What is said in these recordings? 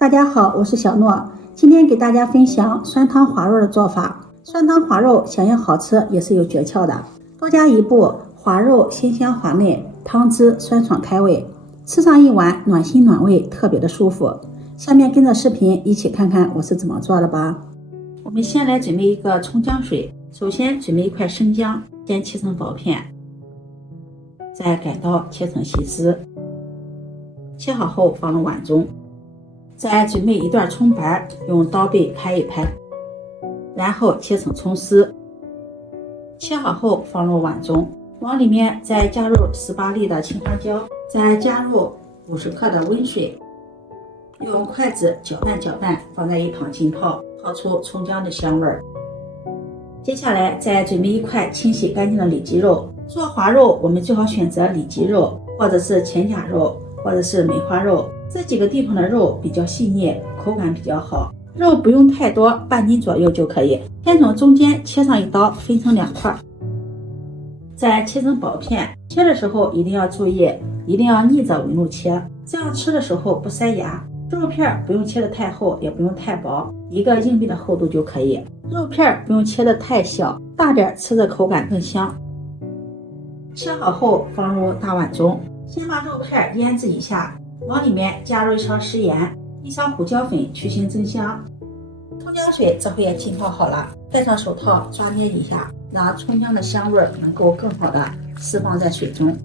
大家好，我是小诺，今天给大家分享酸汤滑肉的做法。酸汤滑肉想要好吃也是有诀窍的，多加一步，滑肉鲜香滑嫩，汤汁酸爽开胃，吃上一碗暖心暖胃，特别的舒服。下面跟着视频一起看看我是怎么做的吧。我们先来准备一个葱姜水，首先准备一块生姜，先切成薄片，再改刀切成细丝，切好后放入碗中。再准备一段葱白，用刀背拍一拍，然后切成葱丝，切好后放入碗中，往里面再加入18粒的青花椒，再加入50克的温水，用筷子搅拌搅拌，放在一旁浸泡，泡出葱姜的香味儿。接下来再准备一块清洗干净的里脊肉，做滑肉我们最好选择里脊肉，或者是前甲肉，或者是梅花肉，这几个地方的肉比较细腻，口感比较好，肉不用太多，半斤左右就可以。先从中间切上一刀，分成2块，再切成薄片。切的时候一定要注意，一定要逆着纹路切，这样吃的时候不塞牙。肉片不用切得太厚，也不用太薄，一个硬币的厚度就可以。肉片不用切得太小，大点吃着口感更香。切好后放入大碗中，先把肉片腌制一下，往里面加入1勺食盐，1勺胡椒粉去腥增香。葱姜水这回也浸泡好了，戴上手套抓捏一下，让葱姜的香味能够更好的释放在水中。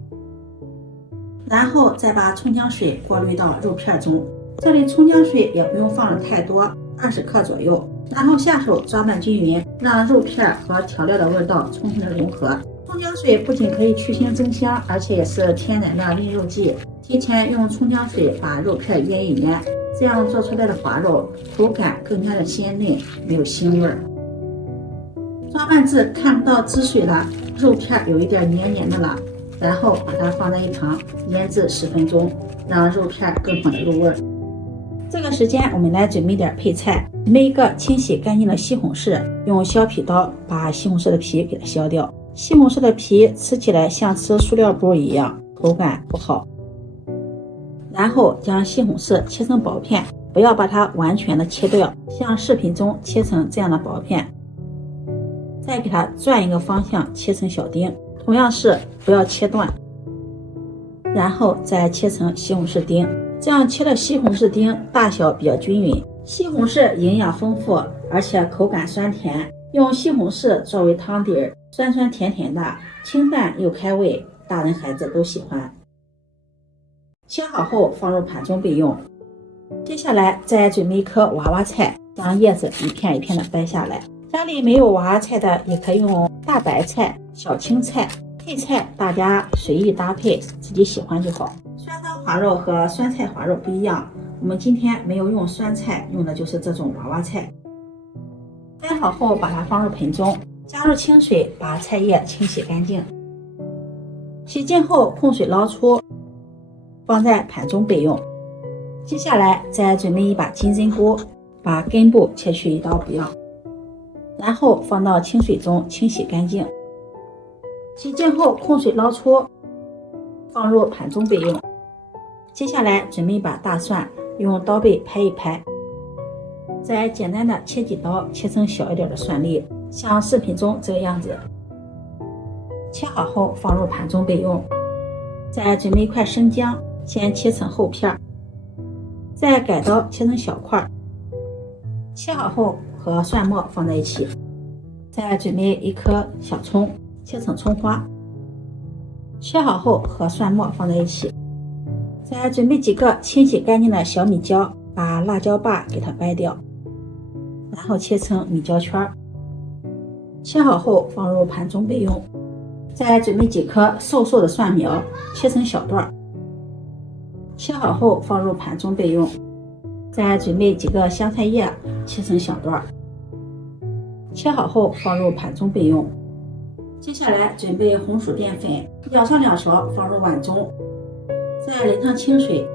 然后再把葱姜水过滤到肉片中，这里葱姜水也不用放的太多，20克左右。然后下手抓拌均匀，让肉片和调料的味道充分的融合。葱姜水不仅可以去腥增香，而且也是天然的润肉剂。提前用葱姜水把肉片腌一腌，这样做出来的滑肉口感更加的鲜嫩，没有腥味儿。抓拌至看不到汁水了，肉片有一点黏黏的了，然后把它放在一旁腌制10分钟，让肉片更好的入味儿。这个时间我们来准备点配菜，准备一个清洗干净的西红柿，用削皮刀把西红柿的皮给它削掉。西红柿的皮吃起来像吃塑料布一样，口感不好。然后将西红柿切成薄片，不要把它完全的切掉，像视频中切成这样的薄片。再给它转一个方向，切成小丁，同样是不要切断。然后再切成西红柿丁，这样切的西红柿丁大小比较均匀。西红柿营养丰富，而且口感酸甜，用西红柿作为汤底，酸酸甜甜的，清淡又开胃，大人孩子都喜欢。切好后放入盘中备用。接下来再准备一颗娃娃菜，将叶子一片一片的掰下来。家里没有娃娃菜的，也可以用大白菜、小青菜，配菜大家随意搭配，自己喜欢就好。酸汤滑肉和酸菜滑肉不一样，我们今天没有用酸菜，用的就是这种娃娃菜。掰好后把它放入盆中，加入清水把菜叶清洗干净。洗净后控水捞出，放在盘中备用。接下来再准备一把金针菇，把根部切去一刀不要，然后放到清水中清洗干净。洗净后控水捞出，放入盘中备用。接下来准备一把大蒜，用刀背拍一拍，再简单的切几刀，切成小一点的蒜粒，像视频中这个样子。切好后放入盘中备用。再准备一块生姜，先切成厚片，再改刀切成小块，切好后和蒜末放在一起。再准备一颗小葱，切成葱花，切好后和蒜末放在一起。再准备几个清洗干净的小米椒，把辣椒把给它掰掉，然后切成米椒圈，切好后放入盘中备用。再准备几颗瘦瘦的蒜苗，切成小段，切好后放入盘中备用。再准备几个香菜叶，切成小段，切好后放入盘中备用。接下来准备红薯淀粉，舀上2勺放入碗中，再淋上清水，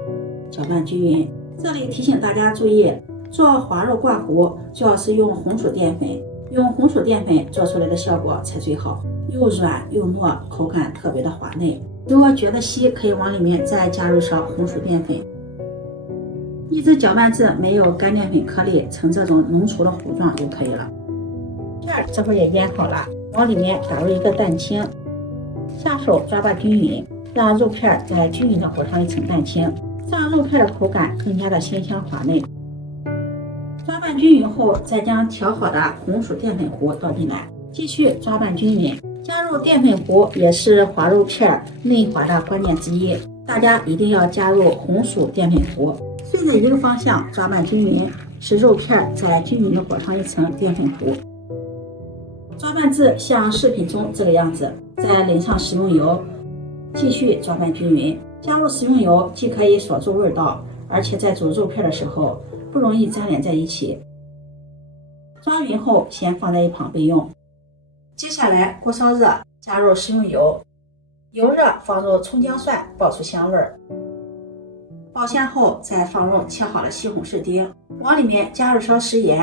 搅拌均匀。这里提醒大家注意，做滑肉挂糊最好是用红薯淀粉，用红薯淀粉做出来的效果才最好，又软又糯，口感特别的滑嫩。如果觉得稀，可以往里面再加入勺红薯淀粉。1一直搅拌至没有干淀粉颗粒呈这种浓稠的糊状就可以了。片这会儿也腌好了，往里面打入一个蛋清，下手抓拌均匀，让肉片在均匀的裹上一层蛋清，这样肉片的口感更加的鲜香滑嫩。抓拌均匀后，再将调好的红薯淀粉糊倒进来，继续抓拌均匀。加入淀粉糊也是滑肉片嫩滑的关键之一，大家一定要加入红薯淀粉糊，顺着一个方向抓拌均匀，使肉片再均匀的裹上一层淀粉糊。抓拌至像视频中这个样子，再淋上食用油，继续抓拌均匀。加入食用油既可以锁住味道，而且在煮肉片的时候不容易粘连在一起。抓匀后先放在一旁备用。接下来锅烧热，加入食用油，油热放入葱姜蒜爆出香味儿。爆香后再放入切好的西红柿丁，往里面加入勺食盐。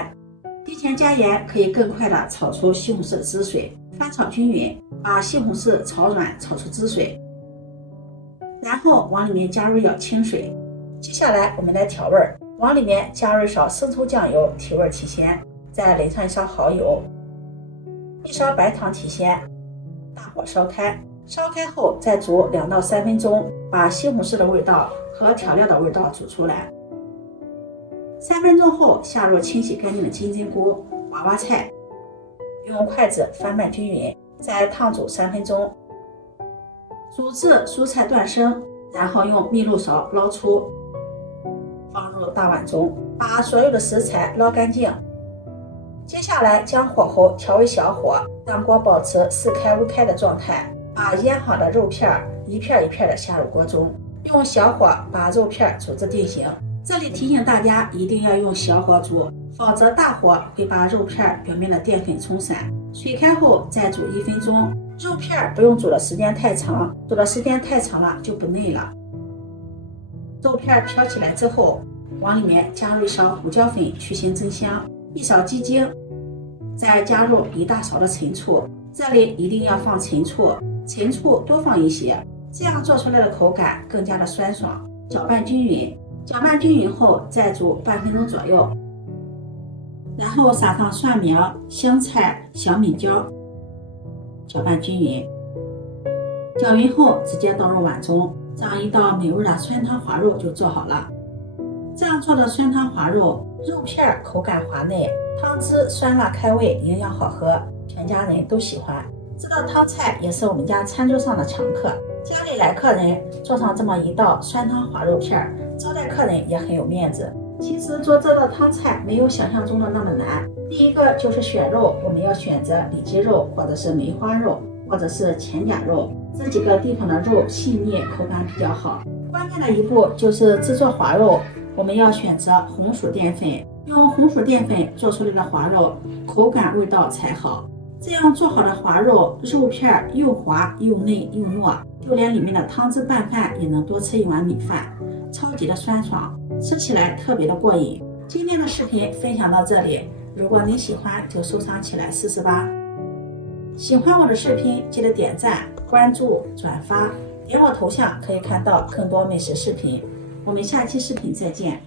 提前加盐可以更快的炒出西红柿的汁水，翻炒均匀，把西红柿炒软炒出汁水，然后往里面加入一舀清水。接下来我们来调味儿，往里面加入一勺生抽酱油提味提鲜，再淋上一勺蚝油，一勺白糖提鲜，大火烧开。烧开后再煮2到3分钟，把西红柿的味道和调料的味道煮出来。3分钟后下入清洗干净的金针菇、娃娃菜，用筷子翻拌均匀，再烫煮3分钟，煮至蔬菜断生，然后用密漏勺捞出，放入大碗中，把所有的食材捞干净。接下来将火候调为小火，让锅保持似开未开的状态，把腌好的肉片一片一片的下入锅中，用小火把肉片煮至定型。这里提醒大家一定要用小火煮，否则大火会把肉片表面的淀粉冲散。水开后再煮1分钟，肉片不用煮的时间太长，煮的时间太长了就不嫩了。肉片飘起来之后，往里面加入一勺胡椒粉去腥增香，一勺鸡精，再加入1大勺的陈醋，这里一定要放陈醋，陈醋多放一些，这样做出来的口感更加的酸爽。搅拌均匀，搅拌均匀后再煮半分钟左右，然后撒上蒜苗、香菜、小米椒，搅拌均匀。搅匀后直接倒入碗中，这样一道美味的酸汤滑肉就做好了。这样做的酸汤滑肉，肉片口感滑嫩，汤汁酸辣开胃，营养好喝，全家人都喜欢。这道汤菜也是我们家餐桌上的常客，家里来客人做上这么一道酸汤滑肉片，招待客人也很有面子。其实做这道汤菜没有想象中的那么难。第一个就是选肉，我们要选择里脊肉，或者是梅花肉，或者是前甲肉，这几个地方的肉细腻，口感比较好。关键的一步就是制作滑肉，我们要选择红薯淀粉，用红薯淀粉做出来的滑肉，口感味道才好。这样做好的滑肉，肉片又滑又嫩又糯，就连里面的汤汁拌饭也能多吃一碗米饭，超级的酸爽，吃起来特别的过瘾。今天的视频分享到这里，如果您喜欢就收藏起来试试吧。喜欢我的视频记得点赞、关注、转发，点我头像可以看到更多美食视频。我们下期视频再见。